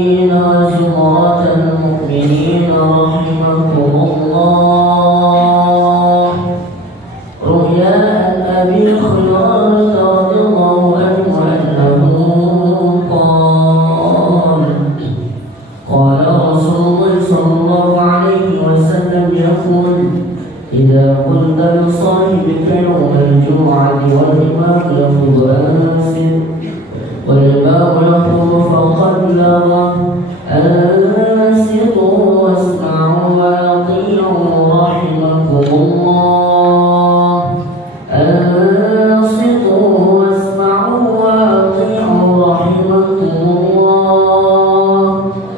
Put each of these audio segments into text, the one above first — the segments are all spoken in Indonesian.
المؤمنين وزمرة المؤمنين رحمكم الله. رؤيا أبي هريرة رضي الله عنه أنه قال رسول الله صلى الله عليه وسلم يقول: إذا قلت لصاحبك يوم الجمعة والإمام يخطب فقد نرى أنصتوا واسمعوا وأطيعوا رحمكم الله. أنصتوا واسمعوا وأطيعوا رحمكم الله.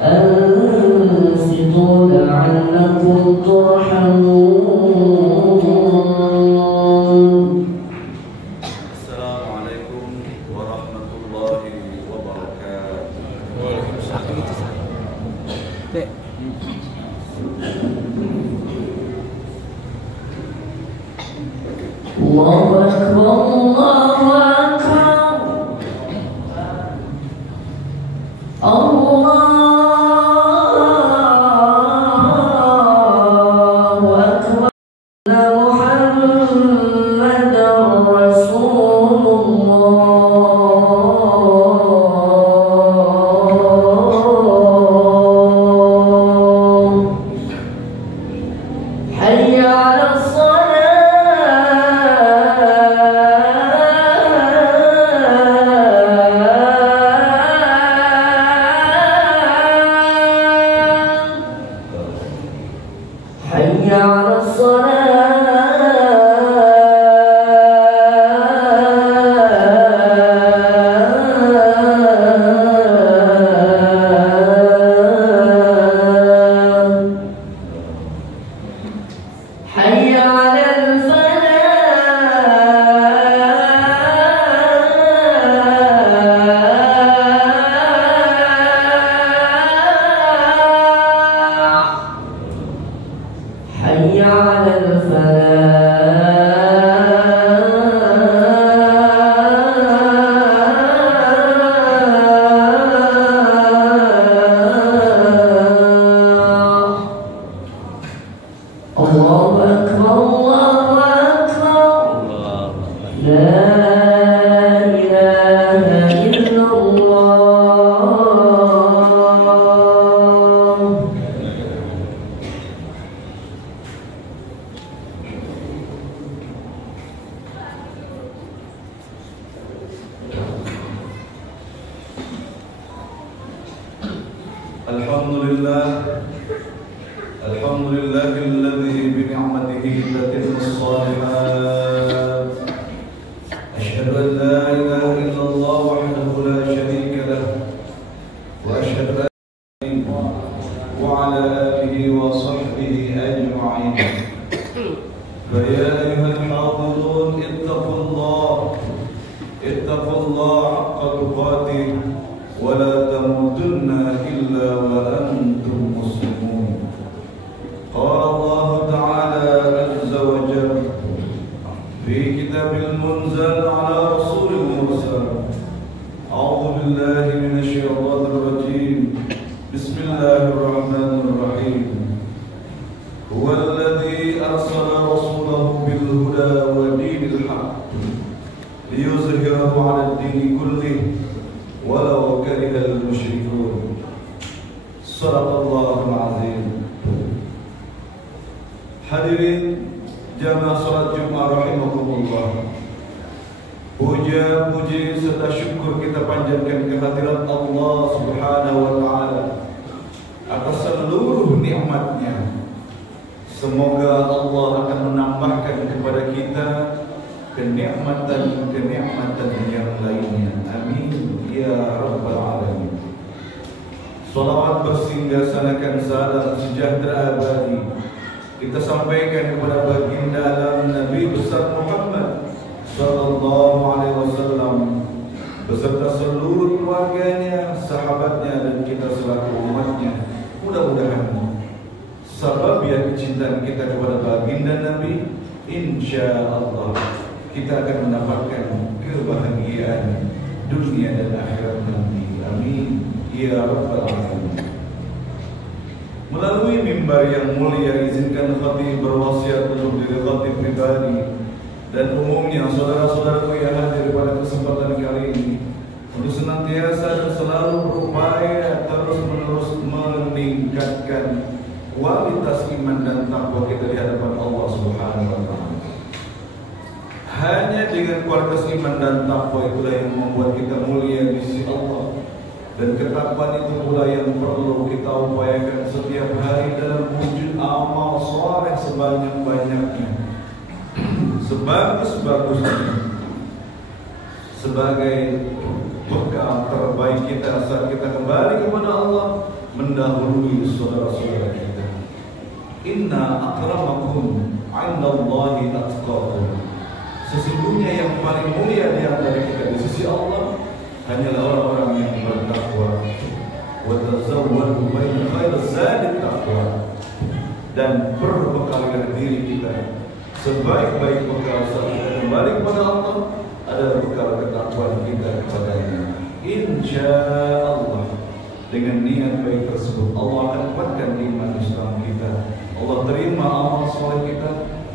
أنصتوا لعلكم ترحمون. السلام عليكم ورحمة الله وبركاته. الله أكبر الله أكبر الله أكبر. محمد رسول الله. حي على حي على الصلاة. حي على الفلاح. حي على الفلاح. الله أكبر الله أكبر. لا إله إلا الله. الحمد لله الذي بنعمته تتم الصالحات. أشهد أن لا إله إلا الله وحده لا شريك له، وأشهد أن وعلى آله وصحبه أجمعين. فيا أيها الحاضرون اتقوا الله حق تقاته ولا تموتن إلا وأنتم مسلمون. قال الله تعالى عز وجل في كتاب المنزل على رسول المرسل: أعوذ بالله من الشيطان الرجيم. بسم الله الرحمن الرحيم. هو الذي أرسل رسوله بالهدى ودين الحق ليظهره على الدين كله ولو كره المشركون. صدق الله العظيم. Hadirin jamaah salat Jumat rahimakumullah. Puja puji serta syukur kita panjatkan kehadirat Allah Subhanahu wa taala atas seluruh nikmat-Nya. Semoga Allah akan menambahkan kepada kita kenikmatan yang lainnya. Amin ya rabbal alamin. Salawat bersinggah-sanakan salam sejahtera abadi kita sampaikan kepada baginda alam Nabi besar Muhammad sallallahu alaihi wasallam beserta seluruh keluarganya, sahabatnya dan kita selaku umatnya. Mudah-mudahan sebab yang kecintaan kita kepada baginda Nabi, insyaallah kita akan mendapatkan kebahagiaan dunia dan akhirat nanti. Amin ya Rabbal Alamin. Melalui mimbar yang mulia, izinkan khatib berwasiat untuk diri khatib pribadi dan umumnya saudara-saudaraku yang hadir pada kesempatan kali ini untuk senantiasa dan selalu berupaya terus-menerus meningkatkan kualitas iman dan takwa kita di hadapan Allah Subhanahu wa taala. Hanya dengan kualitas iman dan takwa itulah yang membuat kita mulia di sisi Allah. Dan ketakwaan itu pula yang perlu kita upayakan setiap hari dalam wujud amal saleh sebanyak-banyaknya, sebagus-bagusnya, sebagai bekal terbaik kita saat kita kembali kepada Allah, mendahului saudara-saudara kita. Inna akramakum 'indallahi atqakum. Sesungguhnya yang paling mulia di antara kita di sisi Allah hanyalah orang-orang yang bertakwa. Wa tazawwadu fa inna khairaz zadi taqwa. Dan berbekalilah diri kita. Sebaik-baik bekal saat kita kembali kepada Allah adalah bekal ketakwaan kita kepadanya. Insyaallah dengan niat baik tersebut Allah akan kuatkan iman Islam kita. Allah terima amal soleh kita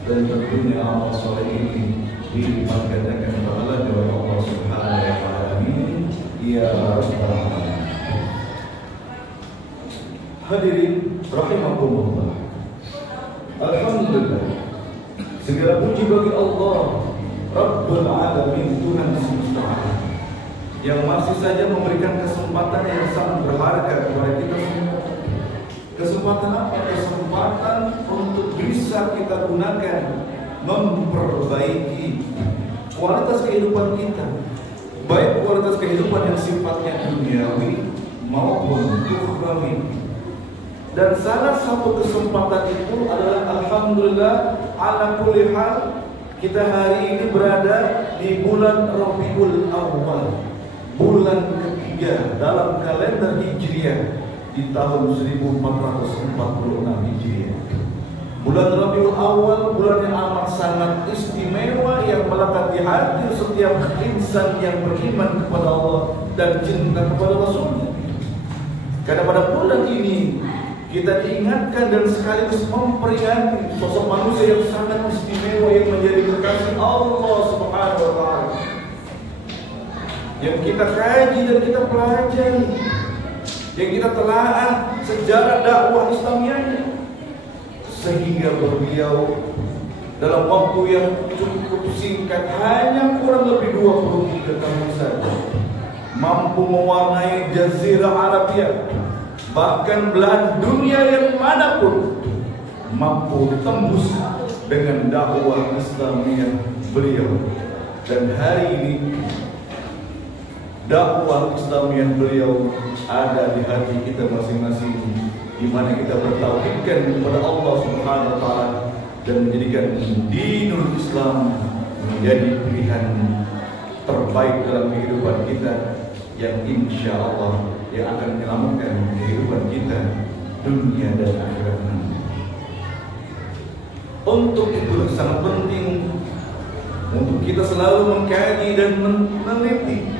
dan tentunya amal soleh ini dilipat gandakan pahala dari Allah Subhanahu wa taala. Amin ya rabbal alamin. Hadirin rahimakumullah. Alhamdulillah, segala puji bagi Allah Rabbul Alamin, Tuhan semesta alam, yang masih saja memberikan kesempatan yang sangat berharga kepada kita semua. Kesempatan apa? Kesempatan untuk bisa kita gunakan memperbaiki kualitas kehidupan kita, baik kualitas kehidupan yang sifatnya duniawi maupun ukhrawi. Dan salah satu kesempatan itu adalah alhamdulillah ala kulli hal kita hari ini berada di bulan Rabiul Awal, bulan ketiga dalam kalender Hijriah di tahun 1446 Hijriah. Bulan Rabiul Awal, bulan yang amat sangat istimewa yang melekat di hati setiap insan yang beriman kepada Allah dan cinta kepada Rasulnya. Karena pada bulan ini kita diingatkan dan sekaligus memperingati sosok manusia yang sangat istimewa yang menjadi kekasih Allah Subhanahu wa taala, yang kita kaji dan kita pelajari, yang kita telaah sejarah dakwah Islamiyahnya, sehingga beliau dalam waktu yang cukup singkat, hanya kurang lebih 23 tahun saja, mampu mewarnai Jazirah Arabia, bahkan belahan dunia yang manapun, mampu tembus dengan dakwah Islamiyah beliau. Dan hari ini dakwah Islamiyah beliau ada di hati kita masing-masing, di mana kita bertauhidkan kepada Allah Subhanahu wa taala dan menjadikan dinul Islam menjadi pilihan terbaik dalam kehidupan kita, yang insya Allah yang akan menyelamatkan kehidupan kita dunia dan akhirat nanti. Untuk itu sangat penting untuk kita selalu mengkaji dan meneliti,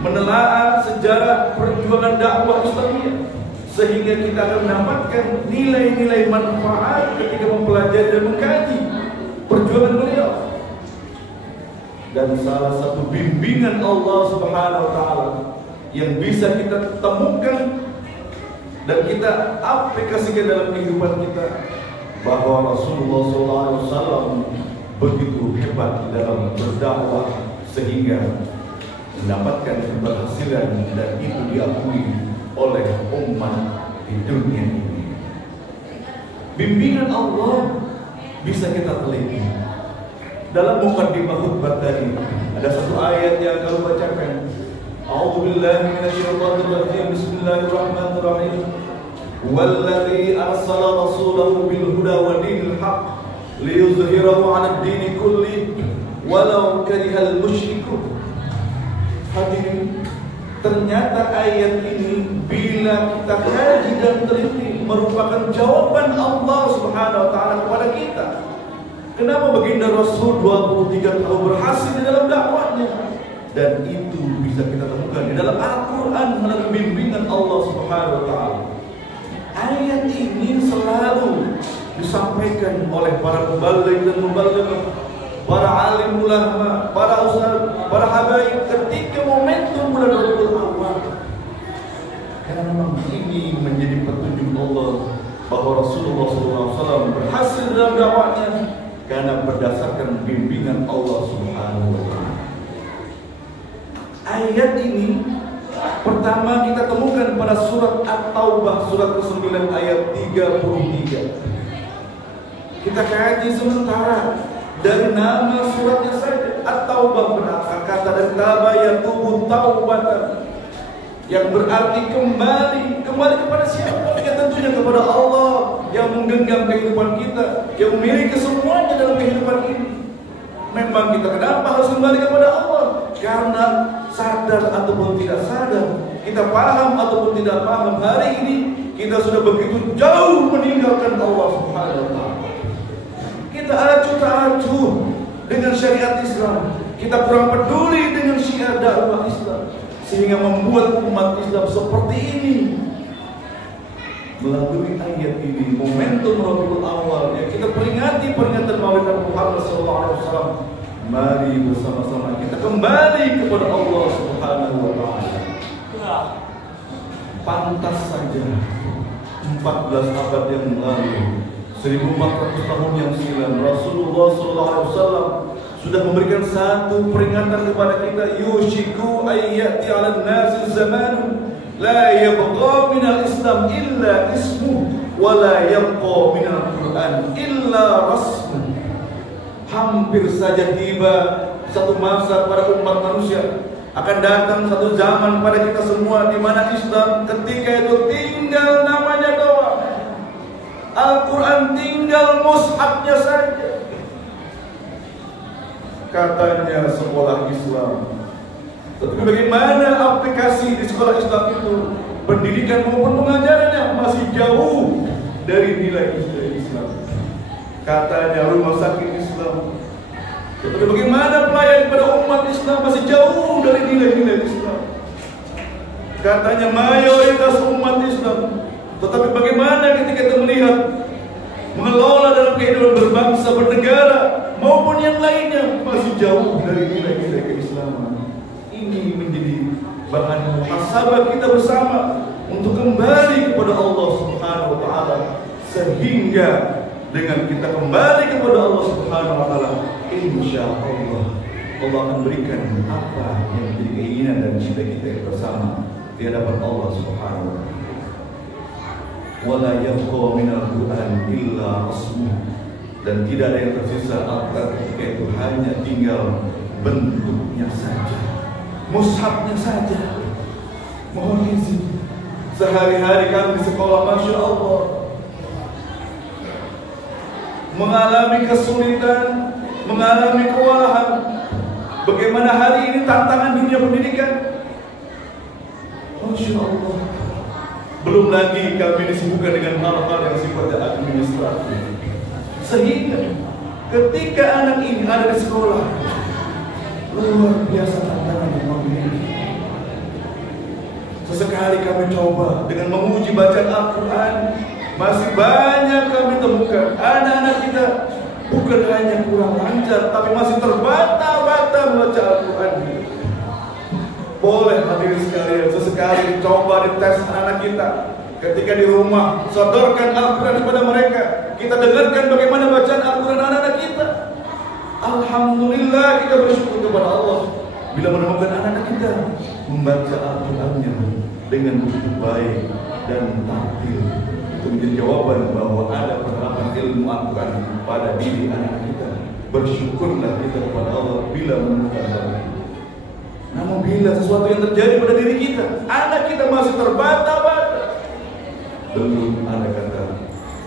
menelaah sejarah perjuangan dakwah Islamiyah, sehingga kita akan mendapatkan nilai-nilai manfaat ketika mempelajari dan mengkaji perjuangan beliau. Dan salah satu bimbingan Allah Subhanahu wa taala yang bisa kita temukan dan kita aplikasikan dalam kehidupan kita, bahwa Rasulullah SAW begitu hebat dalam berdakwah sehingga mendapatkan keberhasilan dan itu diakui oleh umat di dunia ini. Bimbingan Allah bisa kita teliti. Dalam mukaddimah khutbah tadi ada satu ayat yang kalau bacakan, A'udzu billahi minasyaitonir rajim. Bismillahirrahmanirrahim. Wallazi arsala rasulahu bil huda wa dinil haqq liyuzhirahu 'alad dini kulli walau karihal musyrikun. Hadirin, ternyata ayat ini bila kita kaji dan teliti merupakan jawaban Allah Subhanahu wa taala kepada kita. Kenapa baginda Rasul 23 tahun berhasil di dalam dakwahnya? Dan itu bisa kita temukan di dalam Al-Quran melalui bimbingan Allah Subhanahu wa Ta'ala. Ayat ini selalu disampaikan oleh para mubaligh dan mubalighah, para alim ulama, para ustaz, para habaib ketika momentum bulan Rabiul Awal. Karena memang ini menjadi petunjuk Allah bahwa Rasulullah SAW berhasil dalam dakwahnya karena berdasarkan bimbingan Allah Subhanahu wa Ta'ala. Ayat ini pertama kita temukan pada surat At-Taubah, surat ke-9 ayat 33. Kita kaji sementara dari nama suratnya saja. At-Taubah berasal kata dari taba yatubu taubatan, yang berarti kembali kepada siapa? Ya tentunya kepada Allah yang menggenggam kehidupan kita, yang memiliki semuanya dalam kehidupan ini. Memang kita kenapa harus kembali kepada Allah? Karena sadar ataupun tidak sadar, kita paham ataupun tidak paham, hari ini kita sudah begitu jauh meninggalkan Allah Subhanahu wa Ta'ala. Kita acuh-acuh dengan syariat Islam, kita kurang peduli dengan syiar dakwah Islam, sehingga membuat umat Islam seperti ini. Melalui ayat ini, momentum Rabiul Awal yang kita peringati peringatan Maulid Nabi Muhammad SAW. Mari bersama-sama kita kembali kepada Allah Subhanahu wa Ta'ala. Pantas saja 14 abad yang lalu, 1400 tahun yang silam, Rasulullah SAW sudah memberikan satu peringatan kepada kita. Yushiku ayyati 'alan nasi zamanun la yabqa minal Islam illa ismu wa la yabqa minal Quran illa rasmu. Hampir saja tiba satu masa pada umat manusia, akan datang satu zaman pada kita semua di mana Islam ketika itu tinggal namanya doang. Al-Quran tinggal mushafnya saja. Katanya sekolah Islam, tetapi bagaimana aplikasi di sekolah Islam itu? Pendidikan maupun pengajarannya masih jauh dari nilai-nilai Islam. Katanya rumah sakit Islam, tetapi bagaimana pelayan kepada umat Islam masih jauh dari nilai-nilai Islam. Katanya mayoritas umat Islam, tetapi bagaimana ketika kita melihat mengelola dalam kehidupan berbangsa, bernegara maupun yang lainnya masih jauh dari nilai-nilai keislaman. Ini menjadi bahan muhasabah kita bersama untuk kembali kepada Allah Subhanahu wa Ta'ala, sehingga dengan kita kembali kepada Allah Subhanahu wa Ta'ala, insya Allah Allah akan berikan apa yang menjadi keinginan dan cita kita bersama di hadapan Allah Subhanahu wa Ta'ala. Wala yabqa minal Quran illa asmuh, dan tidak ada yang tersisa Al-Quran ketika itu hanya tinggal bentuknya saja, mushafnya saja. Mohon izin, sehari-hari kami di sekolah, Masya Allah, mengalami kesulitan, mengalami kewalahan. Bagaimana hari ini tantangan dunia pendidikan, Masya Allah. Belum lagi kami disibukkan dengan hal-hal yang sifatnya administratif, sehingga ketika anak ini ada di sekolah, luar biasa tantangan yang memiliki. Sesekali kami coba dengan menguji bacaan Al-Quran, masih banyak kami temukan anak-anak kita bukan hanya kurang lancar, tapi masih terbata-bata membaca Al-Quran. Boleh hadirin sekalian, sesekali coba dites anak-anak kita. Ketika di rumah, sodorkan Al-Quran kepada mereka, kita dengarkan bagaimana bacaan Al-Quran anak-anak kita. Alhamdulillah, kita bersyukur kepada Allah bila menemukan anak-anak kita membaca Al-Qurannya dengan begitu baik dan tampil. Itu menjadi jawaban bahwa ada penerapan ilmu Al-Quran pada diri anak kita. Bersyukurlah kita kepada Allah bila menemukan hal itu. Namun bila sesuatu yang terjadi pada diri kita, anak kita masih terbata-bata, belum ada kata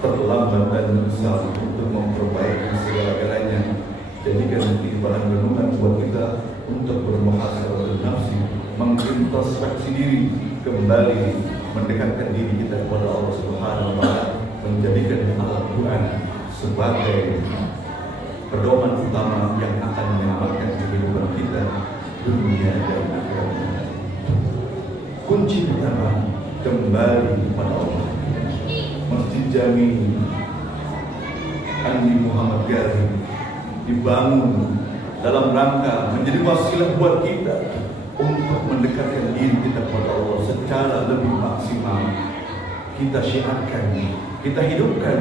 terlambat dan menyesal untuk memperbaiki segala-galanya. Jadikan ini bahan renungan buat kita untuk bermuhasabah nafsi, mengintrospeksi diri, kembali mendekatkan diri kita kepada Allah Subhanahu wa Ta'ala, menjadikan Al-Quran sebagai pedoman utama yang akan menyelamatkan kehidupan kita dunia dan akhirat. kunci pertama kembali kepada Allah. Masjid Jami Andi Muhammad Ghazali dibangun dalam rangka menjadi wasilah buat kita untuk mendekatkan diri kita kepada Allah secara lebih maksimal. Kita syiarkan, kita hidupkan,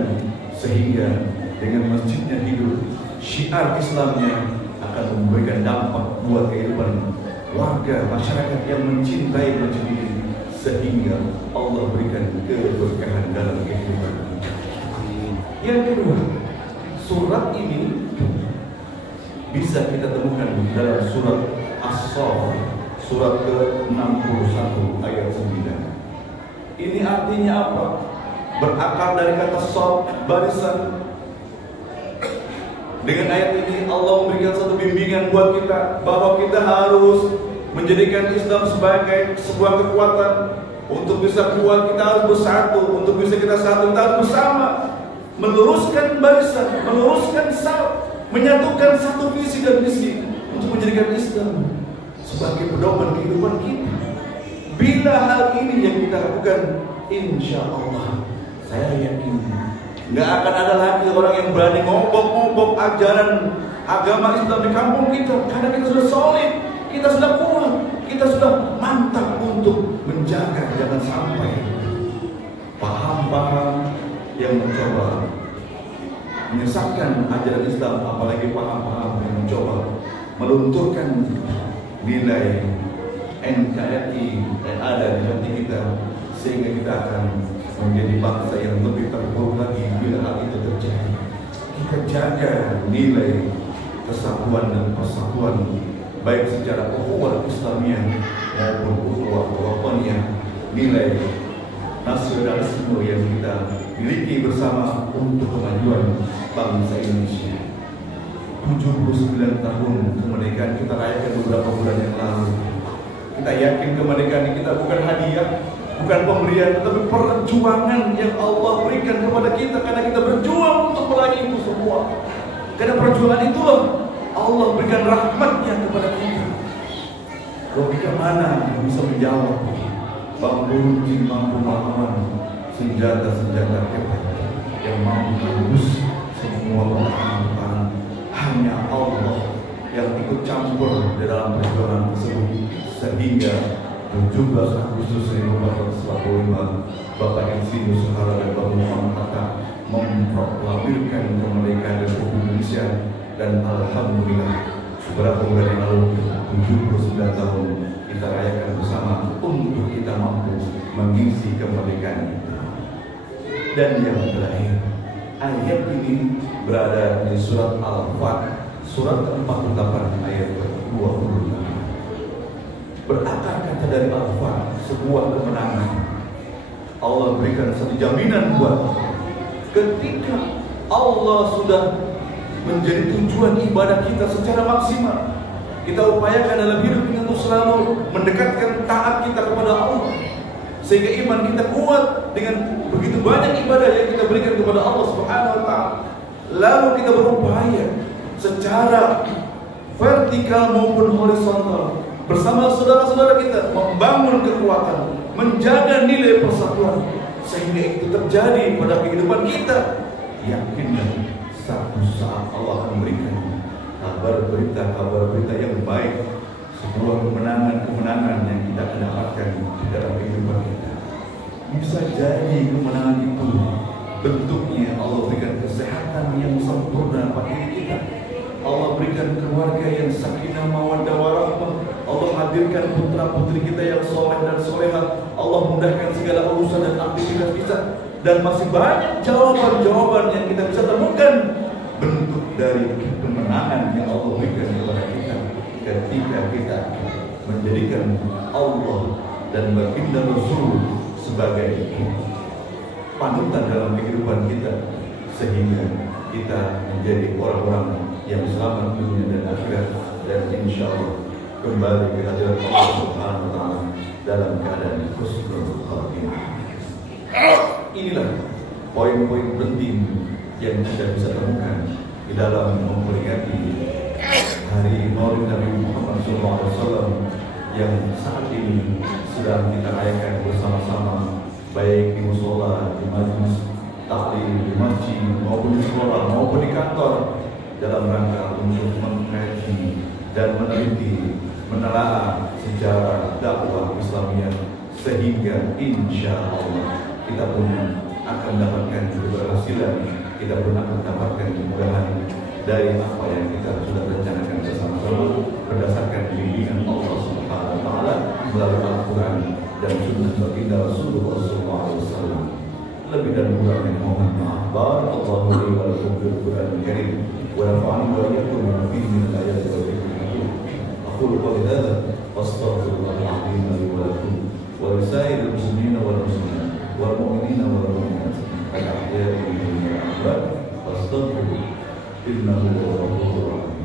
sehingga dengan masjidnya hidup, syiar Islamnya akan memberikan dampak buat kehidupan warga masyarakat yang mencintai masjid ini, sehingga Allah berikan keberkahan dalam kehidupan. Yang kedua, surat ini bisa kita temukan dalam surat As-Saff, surat ke-61 ayat 9. Ini artinya apa? Berakar dari kata saf, barisan. Dengan ayat ini Allah memberikan satu bimbingan buat kita bahwa kita harus menjadikan Islam sebagai sebuah kekuatan. Untuk bisa kuat kita harus bersatu. Untuk bisa kita satu kita harus bersama, meluruskan barisan, meluruskan saf, menyatukan satu visi dan misi untuk menjadikan Islam sebagai pedoman kehidupan kita. Bila hal ini yang kita lakukan, insya Allah saya yakin nggak akan ada lagi orang yang berani ngobok-ngobok ajaran agama Islam di kampung kita, karena kita sudah solid, kita sudah kuat, kita sudah mantap untuk menjaga. Jangan sampai paham-paham yang mencoba menyesatkan ajaran Islam, apalagi paham-paham yang mencoba melunturkan nilai NKRI yang ada di hati kita, sehingga kita akan menjadi bangsa yang lebih terpuruk lagi bila hal itu terjadi. Kita jaga nilai kesatuan dan persatuan, baik secara ukhuwah Islamiyah maupun ukhuwah wataniyah, nilai nasionalisme yang kita miliki bersama untuk kemajuan bangsa Indonesia. 79 tahun kemerdekaan kita rayakan beberapa bulan yang lalu. Kita yakin kemerdekaan kita bukan hadiah, bukan pemberian, tetapi perjuangan yang Allah berikan kepada kita, karena kita berjuang untuk meraih itu semua. Karena perjuangan itulah Allah berikan rahmatnya kepada kita. Logika mana yang bisa menjawab? Bang Burji mampu melawan senjata-senjata hebat yang mampu menembus semua pertahanan. Hanya Allah yang ikut campur di dalam perjuangan tersebut, sehingga 17 Agustus 1945 Bapak Insinyur Soekarno dan Bapak Muhammad Hatta memproklamirkan kemerdekaan Republik Indonesia. Dan alhamdulillah beberapa bulan yang lalu 79 tahun kita rayakan bersama untuk kita mampu mengisi kemerdekaan itu. Dan yang terakhir, ayat ini berada di surat Al-Fat, surat ke-48 ayat ke-25. Berakar kata dari Al-Fat, sebuah kemenangan. Allah berikan satu jaminan buat ketika Allah sudah menjadi tujuan ibadah kita secara maksimal, kita upayakan dalam hidup ini untuk selalu mendekatkan taat kita kepada Allah, sehingga iman kita kuat dengan begitu banyak ibadah yang kita berikan kepada Allah Subhanahu wa Ta'ala. Lalu kita berupaya secara vertikal maupun horizontal bersama saudara-saudara kita membangun kekuatan, menjaga nilai persatuan, sehingga itu terjadi pada kehidupan kita. Yakinlah satu saat Allah akan memberikan kabar berita yang baik, sebuah kemenangan yang kita akan dapatkan di dalam kehidupan kita. Bisa jadi kemenangan itu bentuknya Allah berikan kesehatan yang sempurna pada diri kita, Allah berikan keluarga yang sakinah mawaddah warahmah, Allah hadirkan putra putri kita yang soleh dan solehah, Allah mudahkan segala urusan dan aktivitas kita. Dan masih banyak jawaban-jawaban yang kita bisa temukan, bentuk dari kemenangan yang Allah berikan kepada kita ketika kita menjadikan Allah dan baginda Rasul sebagai panutan dalam kehidupan kita, sehingga kita menjadi orang-orang yang selamat dunia dan akhirat, dan insya Allah kembali ke hadirat Allah Subhanahu wa Ta'ala dalam keadaan husnul khatimah. Inilah poin-poin penting yang kita bisa temukan di dalam memperingati hari Maulid Nabi Muhammad SAW yang saat ini sedang kita rayakan bersama-sama, baik di musola, di majelis taklim, di masjid, maupun di sekolah, maupun di kantor, dalam rangka untuk mengkaji dan meneliti, menelaah sejarah dakwah Islamiyah, sehingga insya Allah kita pun akan mendapatkan keberhasilan, kita pun akan mendapatkan kemudahan dari apa yang kita sudah rencanakan bersama-sama berdasarkan bimbingan Allah Subhanahu wa taala melalui Al-Qur'an dan sunnah baginda Rasulullah sallallahu alaihi wasallam. Lebih dan kurangnya mohon maaf. Barakallahu li wa lakum fil Qur'anil Karim wa nafa'ani wa iyyakum bima fihi min al-ayati wa dhikril hakim. Aqulu qawli hadza wastaghfirullahal azim li wa lakum wa lisairil muslimina wal muslimat wal mu'minina wal mu'minat al-ahya'i minhum wal amwat wastaghfiruhu innahu huwal ghafurur rahim.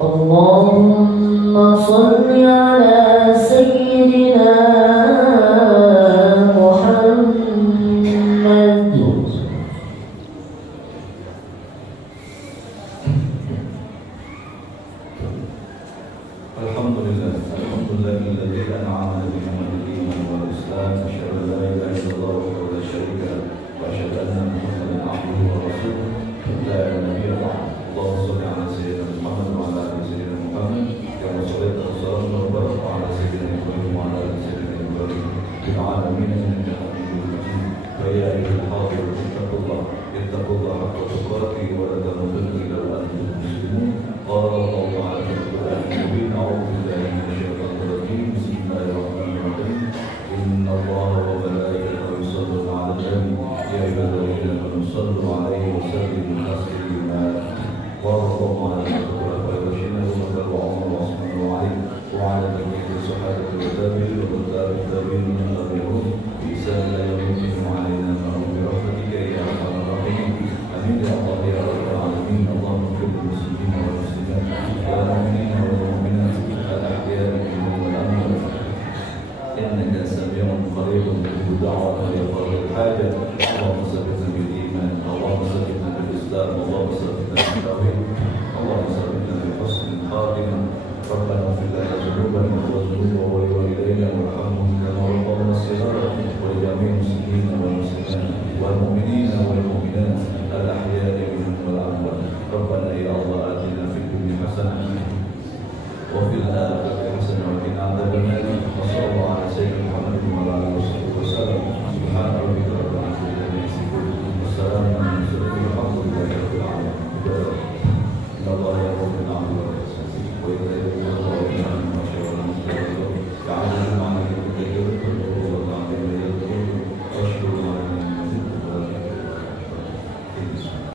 Allahumma shalli ala sayyidina Muhammad. Alhamdulillah, alhamdulillahilladzi an'ama bi ni'matil iman wal islam, asyhadu an la ilaha illallah wa la syarika lahu wa asyhadu anna Muhammadan abduhu wa rasuluh. La nabiyya ba'd. Allahumma shalli ala sayyidina Muhammad wa ala ali sayyidina Muhammad kama shallaita wa sallamta wa barakta ala sayyidina Ibrahim wa ala ali sayyidina Ibrahim fil alamin innaka Hamidum Majid. Fa ya ayyuhal hadirun ittaqullah haqqa tuqatih wa la tamutunna illa wa antum muslimun. Qala Allahu ta'ala fil Qur'anil Karim a'udzu billahi minasy syaithanir rajim. Bismillahirrahmanirrahim. Inna Allaha wa malaikatahu yusholluna 'alan nabi ya ayyuhalladzina amanu shallu 'alaihi wa sallimu taslima. وَرَضِيَ عَنْ الْخُلَفَاءِ الرَّاشِدِينَ وَأَبِي عُمَرَ وَعُثْمَانَ وَعَلِيَّ وَعَلَى جميع الصحابة والتابعين والتابعين من تبعهم بإحسان إلى يوم الدين وعلينا معهم برحمتك يا أرحم الراحمين. آمين يا الله يا رب العالمين. اللهم اغفر للمسلمين والمسلمات والمؤمنين والمؤمنات الأحياء منهم والأموات إنك سميع قريب مجيب الدعوة يا قاضي الحاجة. اللهم ثبتنا بالإيمان، اللهم ثبتنا بالإسلام، اللهم ثبتنا بالتوحيد، اللهم ثبتنا بحسن الخاتمة. ربنا اغفر لنا ذنوبنا وذنوب والدينا وارحمهم كما ربونا صغارا ولجميع المسلمين والمسلمات والمؤمنين والمؤمنات الأحياء منهم والأموات. ربنا يا الله آتنا في الدنيا حسنة وفي الآخرة